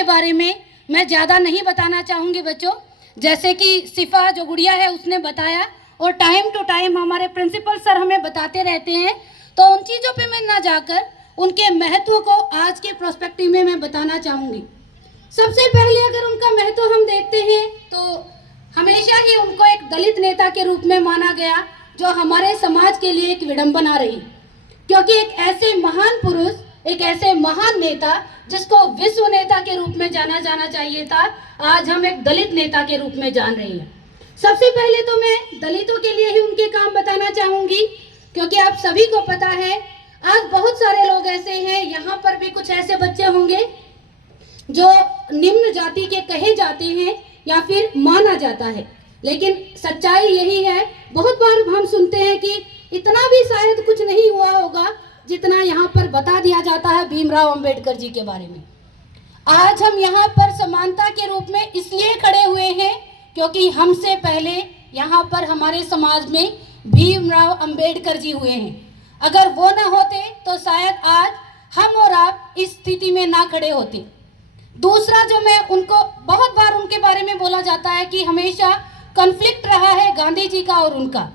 के बारे में मैं ज़्यादा नहीं बताना चाहूँगी बच्चों। जैसे कि सिफा जो गुड़िया है उसने बताया, और टाइम टू टाइम हमारे प्रिंसिपल सर हमें बताते रहते हैं, तो उन चीज़ों पे मैं ना जाकर उनके महत्व को आज के प्रोस्पेक्टिव में मैं बताना चाहूँगी। सबसे पहले अगर उनका महत्व हम देखते हैं तो हमेशा ही उनको एक दलित नेता के रूप में माना गया, जो हमारे समाज के लिए एक विडंबना रही, क्योंकि एक ऐसे महान पुरुष, एक ऐसे महान नेता जिसको विश्व नेता के रूप में जाना जाना चाहिए था, आज हम एक दलित नेता के रूप में जान रहे हैं। सबसे पहले तो मैं दलितों के लिए ही उनके काम बताना चाहूँगी, क्योंकि आप सभी को पता है आज बहुत सारे लोग ऐसे हैं, यहाँ पर भी कुछ ऐसे बच्चे होंगे जो निम्न जाति के कहे जाते हैं या फिर माना जाता है, लेकिन सच्चाई यही है, बहुत बार हम सुनते हैं कि इतना भी शायद कुछ नहीं हुआ होगा जितना यहाँ पर बता दिया जाता है भीमराव अंबेडकर जी के बारे में। आज हम यहाँ पर समानता के रूप में इसलिए खड़े हुए हैं क्योंकि हमसे पहले यहाँ पर हमारे समाज में भीमराव अंबेडकर जी हुए हैं। अगर वो ना होते तो शायद आज हम और आप इस स्थिति में ना खड़े होते। दूसरा जो मैं उनको बहुत बार उनके बारे में बोला जाता है कि हमेशा कॉन्फ्लिक्ट रहा है गांधी जी का और उनका।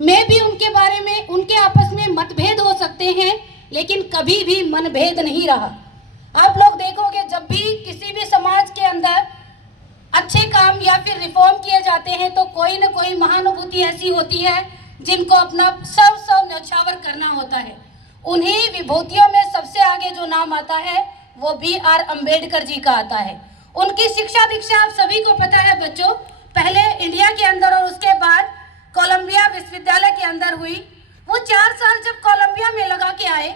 मैं भी उनके बारे में, उनके आपस में मतभेद हो सकते हैं, लेकिन कभी भी मनभेद नहीं रहा। आप लोग देखोगे जब भी किसी भी समाज के अंदर अच्छे काम या फिर रिफॉर्म किए जाते हैं तो कोई न कोई महानुभूति ऐसी होती है जिनको अपना सब न्यौछावर करना होता है। उन्हीं विभूतियों में सबसे आगे जो नाम आता है वो BR अम्बेडकर जी का आता है। उनकी शिक्षा दीक्षा आप सभी को पता है बच्चों, पहले इंडिया के अंदर और उसके बाद कोलंबिया विश्वविद्यालय के अंदर हुई। वो 4 साल जब कोलंबिया में लगा के आए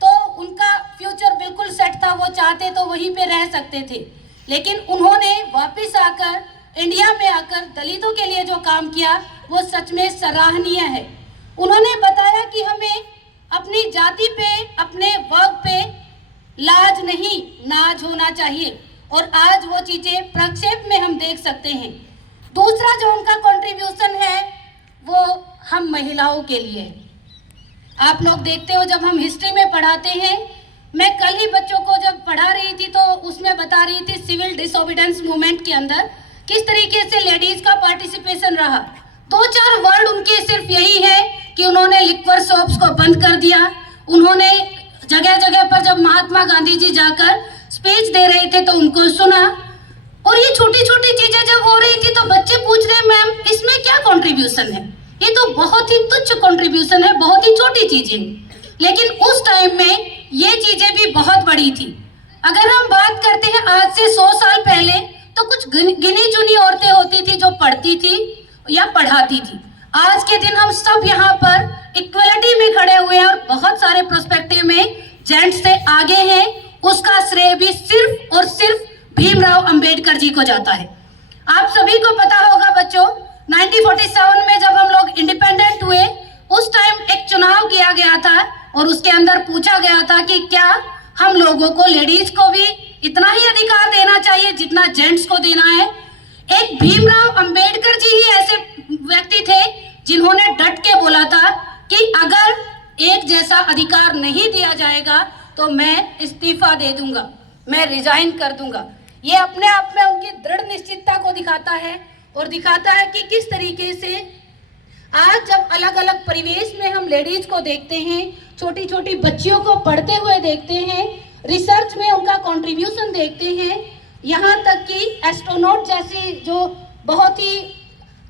तो उनका फ्यूचर बिल्कुल सेट था, वो चाहते तो वहीं पे रह सकते थे, लेकिन उन्होंने वापस आकर इंडिया में आकर दलितों के लिए जो काम किया वो सच में सराहनीय है। उन्होंने बताया कि हमें अपनी जाति पे, अपने वर्ग पे लाज नहीं नाज होना चाहिए, और आज वो चीजें प्रक्षेप में हम देख सकते हैं। दूसरा जो उनका कंट्रीब्यूशन है वो हम महिलाओं के लिए है। आप लोग देखते हो जब हम हिस्ट्री में पढ़ाते हैं, मैं कल ही बच्चों को जब पढ़ा रही थी तो उसमें बता रही थी सिविल डिसोबीडेंस मूवमेंट के अंदर किस तरीके से लेडीज का पार्टिसिपेशन रहा। 2-4 वर्ड उनके सिर्फ यही है कि उन्होंने लिक्वर शॉप्स को बंद कर दिया। उन्होंने जगह जगह पर जब महात्मा गांधी जी जाकर स्पीच दे रहे थे तो उनको सुना, और ये छोटी छोटी चीजें जब हो रही थी तो बच्चे पूछ रहे मैम इसमें क्या कंट्रीब्यूशन है, ये तो बहुत ही तुच्छ कंट्रीब्यूशन है, बहुत ही छोटी चीजें, लेकिन उस टाइम में ये चीजें भी बहुत बड़ी थी। अगर हम बात करते हैं आज से 100 साल पहले तो कुछ गिनी चुनी औरतें होती थी जो पढ़ती थी या पढ़ाती थी। आज के दिन हम सब यहाँ पर इक्वलिटी में खड़े हुए हैं और बहुत सारे प्रोस्पेक्टिव में जेंट्स से आगे हैं। उसका श्रेय भी सिर्फ और सिर्फ भीमराव अंबेडकर जी को जाता है। आप सभी को पता होगा बच्चों, 1947 में जब हम लोग इंडिपेंडेंट हुए उस टाइम एक चुनाव किया गया था और उसके अंदर पूछा गया था कि क्या हम लोगों को, लेडीज को भी इतना ही अधिकार देना चाहिए जितना जेंट्स को देना है। एक भीमराव अंबेडकर जी ही ऐसे व्यक्ति थे जिन्होंने डट के बोला था कि अगर एक जैसा अधिकार नहीं दिया जाएगा तो मैं इस्तीफा दे दूंगा, मैं रिजाइन कर दूंगा। ये अपने आप में उनकी दृढ़ निश्चितता को दिखाता है और दिखाता है कि किस तरीके से आज जब अलग अलग परिवेश में हम लेडीज को देखते हैं, छोटी छोटी बच्चियों को पढ़ते हुए देखते हैं, रिसर्च में उनका कंट्रीब्यूशन देखते हैं, यहाँ तक कि एस्ट्रोनॉट जैसी जो बहुत ही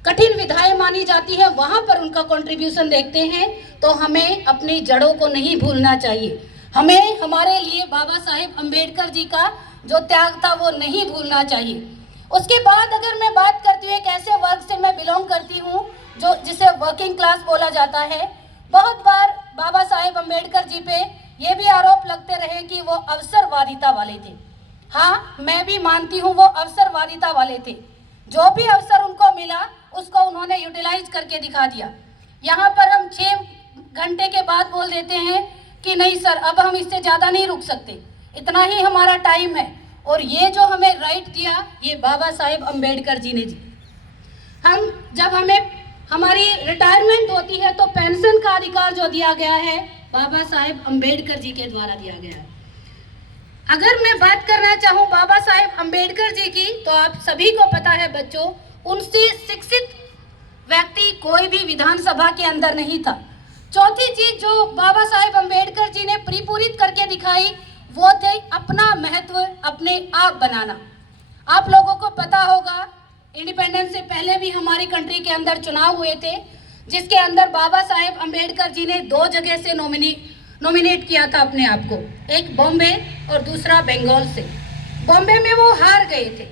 कठिन विधाएं मानी जाती है वहाँ पर उनका कंट्रीब्यूशन देखते हैं, तो हमें अपनी जड़ों को नहीं भूलना चाहिए। हमें हमारे लिए बाबा साहेब अम्बेडकर जी का जो त्याग था वो नहीं भूलना चाहिए। उसके बाद अगर मैं बात करती हूँ, एक ऐसे वर्ग से मैं बिलोंग करती हूँ जो जिसे वर्किंग क्लास बोला जाता है। बहुत बार बाबा साहेब अम्बेडकर जी पे ये भी आरोप लगते रहे कि वो अवसरवादिता वाले थे। हाँ, मैं भी मानती हूँ वो अवसरवादिता वाले थे। जो भी अवसर उनको मिला उसको उन्होंने यूटिलाइज करके दिखा दिया। यहाँ पर हम 6 घंटे के बाद बोल देते हैं कि नहीं सर अब हम इससे ज़्यादा नहीं रुक सकते, इतना ही हमारा टाइम है। और ये जो हमें राइट दिया ये बाबा साहेब अम्बेडकर जी ने दी। हम जब हमें हमारी रिटायरमेंट होती है तो पेंशन का अधिकार जो दिया गया है बाबा साहेब अम्बेडकर जी के द्वारा दिया गया है। अगर मैं बात करना चाहूँ बाबा साहेब अंबेडकर जी की तो आप सभी को पता है बच्चों, उनसे शिक्षित व्यक्ति कोई भी विधानसभा के अंदर नहीं था। चौथी चीज जो बाबा साहेब अंबेडकर जी ने परिपूरित करके दिखाई वो थे अपना महत्व अपने आप बनाना। आप लोगों को पता होगा इंडिपेंडेंस से पहले भी हमारी कंट्री के अंदर चुनाव हुए थे, जिसके अंदर बाबा साहेब अंबेडकर जी ने 2 जगह से नॉमिनेट किया था अपने आप को, एक बॉम्बे और दूसरा बंगाल से। बॉम्बे में वो हार गए थे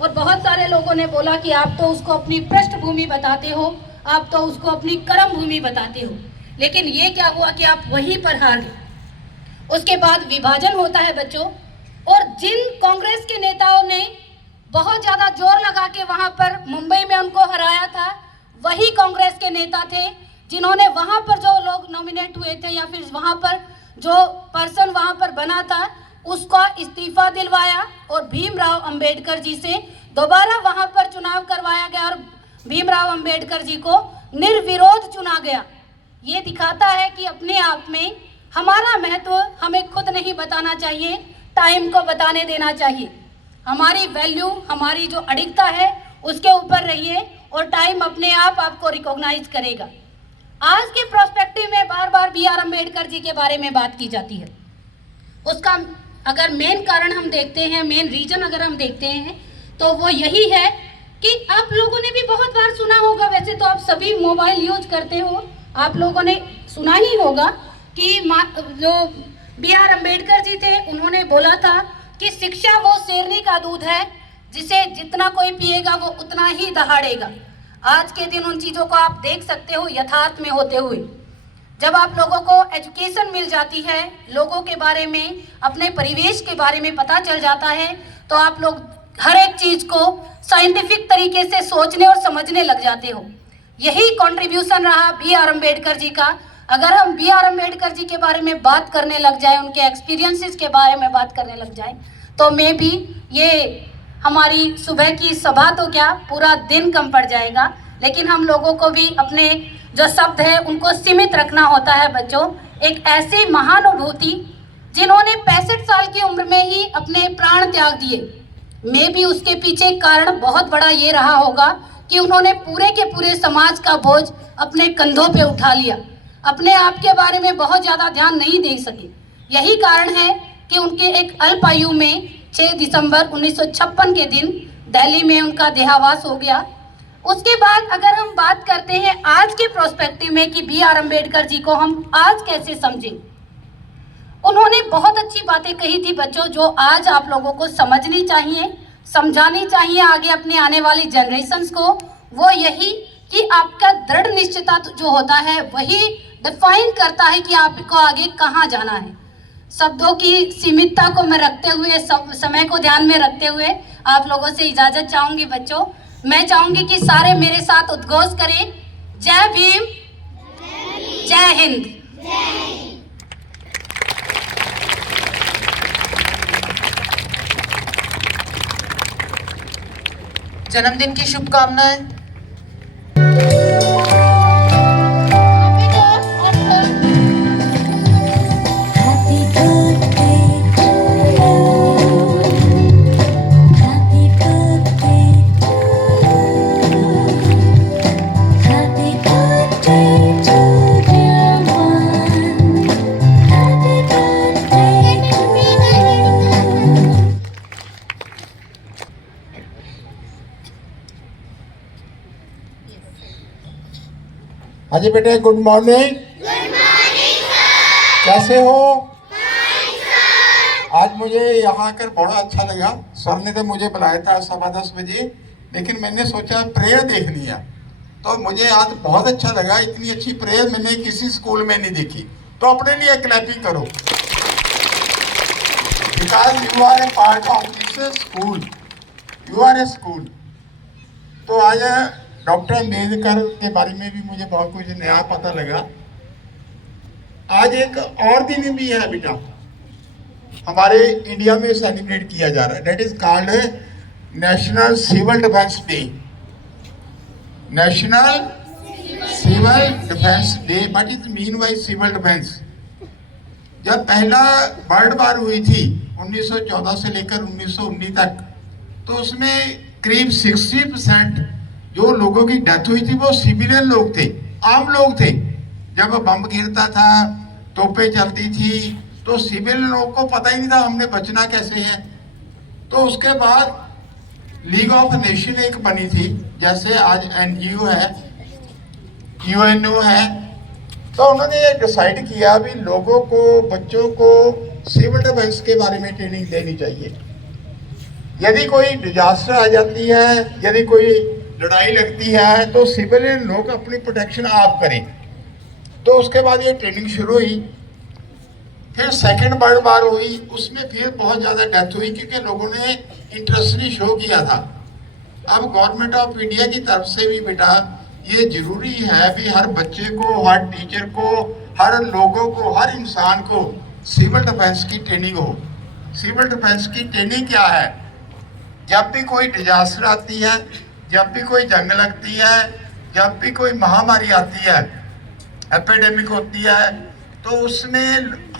और बहुत सारे लोगों ने बोला कि आप तो उसको अपनी पृष्ठभूमि बताते हो, आप तो उसको अपनी कर्म भूमि बताते हो, लेकिन ये क्या हुआ कि आप वहीं पर हार गए। उसके बाद विभाजन होता है बच्चों, और जिन कांग्रेस के नेताओं ने बहुत ज़्यादा जोर लगा के वहाँ पर मुंबई में उनको हराया था, वही कांग्रेस के नेता थे जिन्होंने वहाँ पर जो लोग नॉमिनेट हुए थे या फिर वहाँ पर जो पर्सन वहाँ पर बना था उसका इस्तीफा दिलवाया और भीमराव अंबेडकर जी से दोबारा वहाँ पर चुनाव करवाया गया और भीमराव अंबेडकर जी को निर्विरोध चुना गया। ये दिखाता है कि अपने आप में हमारा महत्व हमें खुद नहीं बताना चाहिए, टाइम को बताने देना चाहिए। हमारी वैल्यू, हमारी जो अडिगता है उसके ऊपर रहिए और टाइम अपने आप आपको रिकॉग्नाइज करेगा। आज के प्रोस्पेक्टिव में बार बार बी.आर. अम्बेडकर जी के बारे में बात की जाती है। उसका अगर मेन कारण हम देखते हैं, मेन रीजन अगर हम देखते हैं तो वो यही है कि आप लोगों ने भी बहुत बार सुना होगा, वैसे तो आप सभी मोबाइल यूज करते हो, आप लोगों ने सुना ही होगा कि जो बी.आर. अम्बेडकर जी थे उन्होंने बोला था कि शिक्षा वो शेरनी का दूध है जिसे जितना कोई पिएगा वो उतना ही दहाड़ेगा। आज के दिन उन चीज़ों को आप देख सकते हो यथार्थ में होते हुए। जब आप लोगों को एजुकेशन मिल जाती है, लोगों के बारे में, अपने परिवेश के बारे में पता चल जाता है, तो आप लोग हर एक चीज़ को साइंटिफिक तरीके से सोचने और समझने लग जाते हो। यही कंट्रीब्यूशन रहा बी.आर. अम्बेडकर जी का। अगर हम बी.आर. अम्बेडकर जी के बारे में बात करने लग जाए, उनके एक्सपीरियंसेस के बारे में बात करने लग जाए, तो मे बी ये हमारी सुबह की सभा तो क्या पूरा दिन कम पड़ जाएगा। लेकिन हम लोगों को भी अपने जो शब्द है उनको सीमित रखना होता है बच्चों। एक ऐसी महानुभूति जिन्होंने 65 साल की उम्र में ही अपने प्राण त्याग दिए, मे भी उसके पीछे कारण बहुत बड़ा ये रहा होगा कि उन्होंने पूरे के पूरे समाज का बोझ अपने कंधों पे उठा लिया, अपने आप के बारे में बहुत ज़्यादा ध्यान नहीं दे सके। यही कारण है कि उनके एक अल्प आयु में 6 दिसंबर 1956 के दिन दिल्ली में उनका देहावास हो गया। उसके बाद अगर हम बात करते हैं आज के प्रोस्पेक्टिव में कि बी.आर. अम्बेडकर जी को हम आज कैसे समझें, उन्होंने बहुत अच्छी बातें कही थी बच्चों, जो आज आप लोगों को समझनी चाहिए, समझानी चाहिए आगे अपने आने वाली जनरेशन्स को। वो यही कि आपका दृढ़ निश्चयता जो होता है वही डिफाइन करता है कि आपको आगे कहाँ जाना है। शब्दों की सीमितता को मैं रखते हुए, समय को ध्यान में रखते हुए आप लोगों से इजाज़त चाहूँगी बच्चों। मैं चाहूँगी कि सारे मेरे साथ उद्घोष करें, जय भीम, जय हिंद। जन्मदिन की शुभकामनाएं। अजय बेटे good morning. Good morning sir. कैसे हो? Fine sir. आज मुझे यहाँ आकर बड़ा अच्छा लगा। सर ने तो मुझे बुलाया था 10:15 बजे, लेकिन मैंने सोचा प्रेयर देखनी है, तो मुझे आज बहुत अच्छा लगा। इतनी अच्छी प्रेयर मैंने किसी स्कूल में नहीं देखी। तो अपने लिए क्लैपिंग करो, because you are a part of this school, you are a school. तो आज डॉक्टर अम्बेडकर के बारे में भी मुझे बहुत कुछ नया पता लगा। आज एक और दिन भी है बेटा, हमारे इंडिया में सेलिब्रेट किया जा रहा है, that is called national civil defence day. National civil defence day, what is mean by civil defence? जब पहला वर्ल्ड वार हुई थी 1914 से लेकर 1919 तक, तो उसमें करीब 60% जो लोगों की डेथ हुई थी वो सिविलियन लोग थे, आम लोग थे। जब बम गिरता था, तोपें चलती थी, तो सिविलियन लोग को पता ही नहीं था हमने बचना कैसे है। तो उसके बाद लीग ऑफ नेशन एक बनी थी, जैसे आज NGO है, UNO है। तो उन्होंने ये डिसाइड किया भी लोगों को, बच्चों को सिविल डिफेंस के बारे में ट्रेनिंग देनी चाहिए। यदि कोई डिजास्टर आ जाती है, यदि कोई लड़ाई लगती है, तो सिविलियन लोग अपनी प्रोटेक्शन आप करें। तो उसके बाद ये ट्रेनिंग शुरू हुई। फिर सेकंड वर्ल्ड वार हुई, उसमें फिर बहुत ज़्यादा डेथ हुई क्योंकि लोगों ने इंटरेस्ट नहीं शो किया था। अब गवर्नमेंट ऑफ इंडिया की तरफ से भी बेटा ये जरूरी है भी हर बच्चे को, हर टीचर को, हर लोगों को, हर इंसान को सिविल डिफेंस की ट्रेनिंग हो। सिविल डिफेंस की ट्रेनिंग क्या है? जब भी कोई डिजास्टर आती है, जब भी कोई जंग लगती है, जब भी कोई महामारी आती है, एपिडेमिक होती है, तो उसमें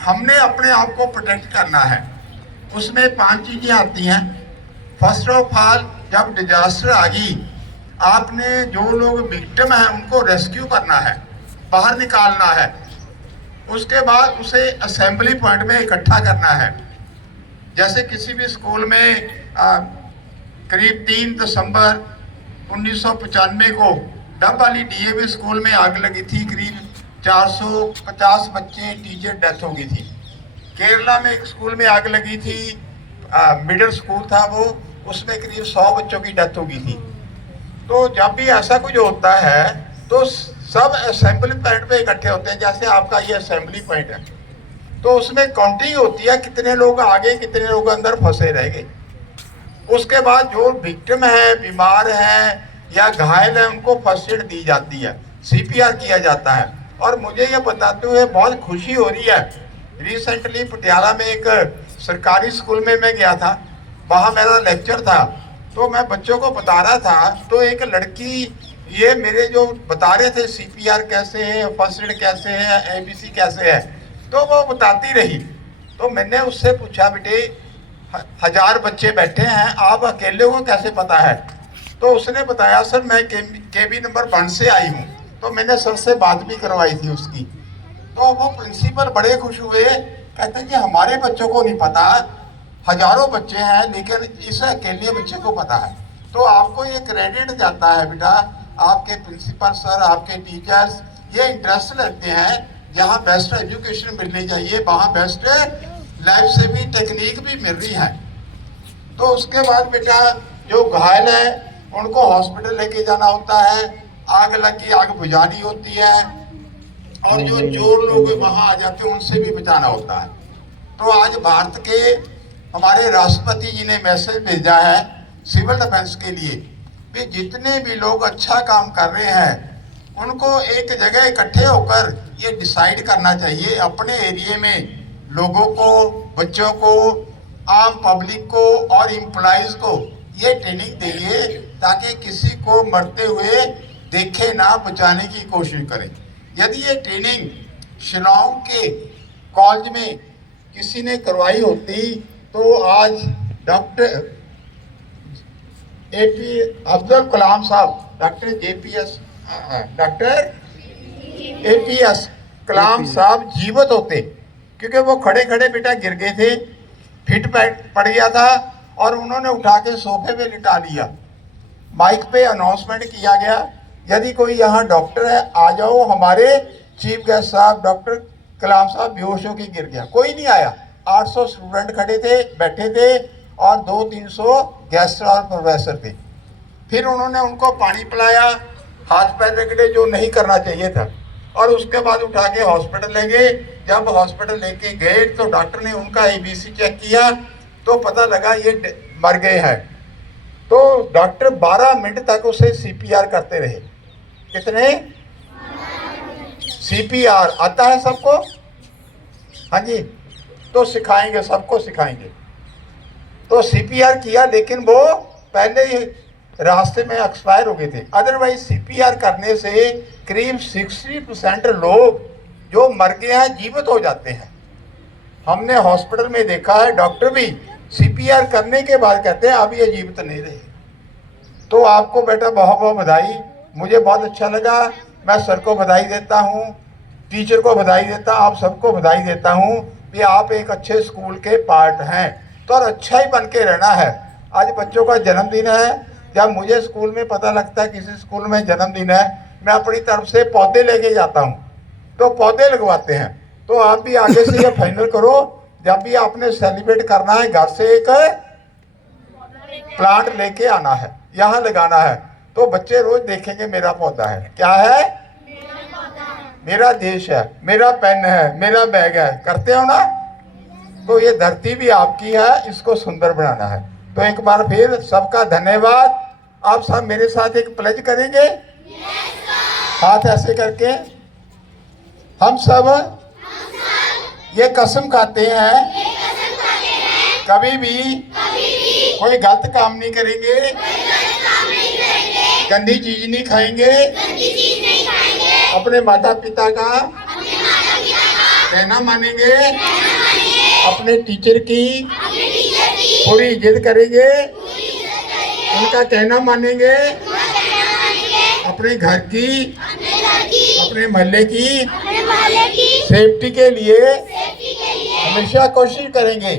हमने अपने आप को प्रोटेक्ट करना है। उसमें 5 चीज़ें आती हैं। फर्स्ट ऑफ ऑल, जब डिजास्टर आ गई, आपने जो लोग विक्टिम हैं उनको रेस्क्यू करना है, बाहर निकालना है। उसके बाद उसे असेंबली पॉइंट में इकट्ठा करना है। जैसे किसी भी स्कूल में करीब 3 दिसंबर 1995 को डब वाली DAV स्कूल में आग लगी थी। करीब 450 बच्चे, टीचर डेथ हो गई थी। केरला में एक स्कूल में आग लगी थी, मिडिल स्कूल था वो, उसमें करीब 100 बच्चों की डेथ हो गई थी। तो जब भी ऐसा कुछ होता है तो सब असेंबली पॉइंट पे इकट्ठे होते हैं। जैसे आपका ये असेंबली पॉइंट है, तो उसमें काउंटिंग होती है कितने लोग आगे, कितने लोग अंदर फंसे रह गए। उसके बाद जो विक्टिम है, बीमार है या घायल है, उनको फर्स्ट एड दी जाती है, CPR किया जाता है। और मुझे ये बताते हुए बहुत खुशी हो रही है, रिसेंटली पटियाला में एक सरकारी स्कूल में मैं गया था, वहाँ मेरा लेक्चर था, तो मैं बच्चों को बता रहा था, तो एक लड़की ये मेरे जो बता रहे थे CPR कैसे है, फर्स्ट एड कैसे है, ABC कैसे है, तो वो बताती रही। तो मैंने उससे पूछा, बेटे 1000 बच्चे बैठे हैं, आप अकेले को कैसे पता है? तो उसने बताया, सर मैं KB नंबर 1 से आई हूँ। तो मैंने सर से बात भी करवाई थी उसकी। तो वो प्रिंसिपल बड़े खुश हुए, कहते हैं कि हमारे बच्चों को नहीं पता, हजारों बच्चे हैं लेकिन इस अकेले बच्चे को पता है। तो आपको ये क्रेडिट जाता है बेटा, आपके प्रिंसिपल सर, आपके टीचर्स ये इंटरेस्ट लेते हैं। जहाँ बेस्ट एजुकेशन मिलनी चाहिए वहाँ बेस्ट लाइफ सेविंग टेक्निक भी मिल रही है। तो उसके बाद बेटा जो घायल है उनको हॉस्पिटल लेके जाना होता है, आग लगी, आग बुझानी होती है, और जो चोर लोग वहाँ आ जाते हैं उनसे भी बचाना होता है। तो आज भारत के हमारे राष्ट्रपति जी ने मैसेज भेजा है सिविल डिफेंस के लिए कि जितने भी लोग अच्छा काम कर रहे हैं उनको एक जगह इकट्ठे होकर ये डिसाइड करना चाहिए, अपने एरिया में लोगों को, बच्चों को, आम पब्लिक को और एम्प्लॉइज को ये ट्रेनिंग देंगे ताकि किसी को मरते हुए देखे ना, बचाने की कोशिश करें। यदि ये ट्रेनिंग शिलांग के कॉलेज में किसी ने करवाई होती तो आज डॉक्टर अब्दुल कलाम साहब, डॉक्टर APS कलाम साहब जीवित होते, क्योंकि वो खड़े खड़े बेटा गिर गए थे, फिट पड़ गया था और उन्होंने उठा के सोफे पे लिटा दिया। माइक पे अनाउंसमेंट किया गया, यदि कोई यहाँ डॉक्टर है आ जाओ, हमारे चीफ गेस्ट साहब डॉक्टर कलाम साहब बेहोश होकर गिर गया। कोई नहीं आया, 800 स्टूडेंट खड़े थे, बैठे थे और 200-300 गेस्ट और प्रोफेसर थे। फिर उन्होंने उनको पानी पिलाया, हाथ पैर रगड़े जो नहीं करना चाहिए था, और उसके बाद उठा के हॉस्पिटल ले गए। जब हॉस्पिटल लेके गए तो डॉक्टर ने उनका ABC चेक किया तो पता लगा ये मर गए हैं। तो डॉक्टर 12 मिनट तक उसे CPR करते रहे। कितने? CPR आता है सबको? हाँ जी, तो सिखाएंगे, सबको सिखाएंगे। तो CPR किया, लेकिन वो पहले ही रास्ते में एक्सपायर हो गए थे। अदरवाइज CPR करने से करीब 60% लोग जो मर गए हैं जीवित हो जाते हैं। हमने हॉस्पिटल में देखा है, डॉक्टर भी CPR करने के बाद कहते हैं अब ये जीवित नहीं रहे। तो आपको बेटा बहुत बहुत बधाई, मुझे बहुत अच्छा लगा। मैं सर को बधाई देता हूँ, टीचर को बधाई देता हूँ, आप सबको बधाई देता हूँ कि आप एक अच्छे स्कूल के पार्ट हैं। तो और अच्छा ही बन के रहना है। आज बच्चों का जन्मदिन है। जब मुझे स्कूल में पता लगता है किसी स्कूल में जन्मदिन है, मैं अपनी तरफ से पौधे लेके जाता हूँ, तो पौधे लगवाते हैं। तो आप भी आगे से ये फाइनल करो, जब भी आपने सेलिब्रेट करना है घर से एक प्लांट लेके आना है, यहाँ लगाना है। तो बच्चे रोज देखेंगे मेरा पौधा है। क्या है? मेरा देश है, मेरा पेन है, मेरा बैग है। करते हो ना? तो ये धरती भी आपकी है, इसको सुंदर बनाना है। तो एक बार फिर सबका धन्यवाद। आप सब मेरे साथ एक प्लेज करेंगे? हाथ ऐसे करके हम सब ये कसम खाते हैं कभी भी कोई गलत काम नहीं करेंगे, गंदी चीज नहीं खाएंगे, अपने माता पिता का कहना मानेंगे, अपने टीचर की पूरी इज्जत करेंगे, उनका कहना मानेंगे, अपने घर की, अपने मोहल्ले की सेफ्टी के लिए हमेशा कोशिश करेंगे।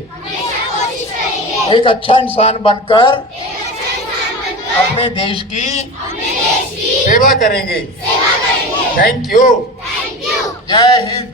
एक अच्छा इंसान बनकर अपने देश की सेवा करेंगे। Thank you. जय हिंद।